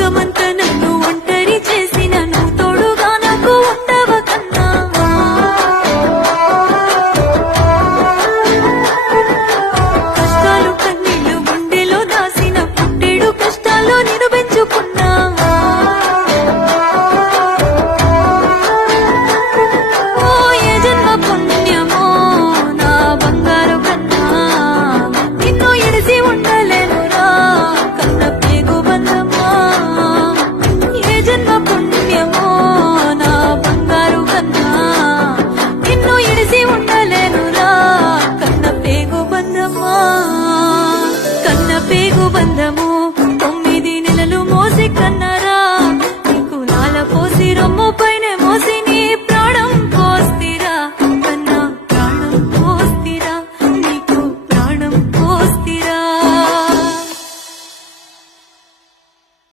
లోకమంతా నన్ను ఒంటరి చేసిన నువ్వు తోడుగా నాకు ఉండవ కన్నా కష్టాలు కన్నీళ్లు గుండెలో దాసిన పుట్టెడు కష్టాలు నేను పెంచుకున్నా ఓ ఏ జన్మ పుణ్యమో నా బంగారు కన్నా నిన్ను ఎడిసి ఉండలేనురా కన్న పేగు బంధమా ఏ జన్మ పుణ్యమో నా బంగారు కన్నా నిన్ను ఎడిసి ఉండలేనురా కన్న పేగు బంధమా కన్న పేగు బంధము 9 నెలలు మోసి కన్నా